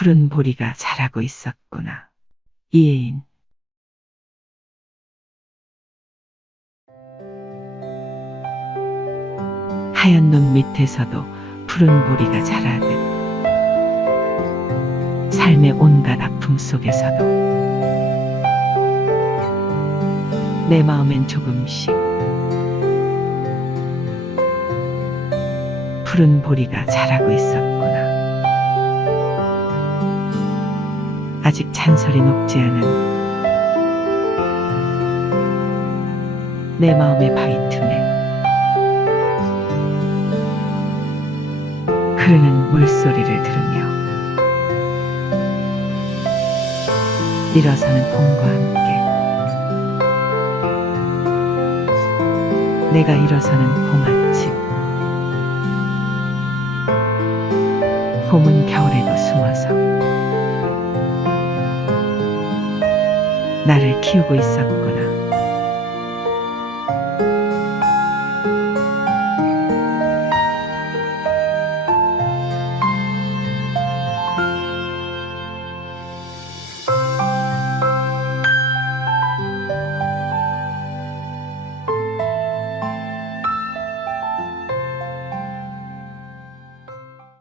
푸른 보리가 자라고 있었구나. 이혜인. 하얀 눈 밑에서도 푸른 보리가 자라듯 삶의 온갖 아픔 속에서도 내 마음엔 조금씩 푸른 보리가 자라고 있었구나. 아직 잔설이 녹지 않은 내 마음의 바위 틈에 흐르는 물소리를 들으며 일어서는 봄과 함께 내가 일어서는 봄 아침 봄은 겨울에도 숨어서 나를 키우고 있었구나.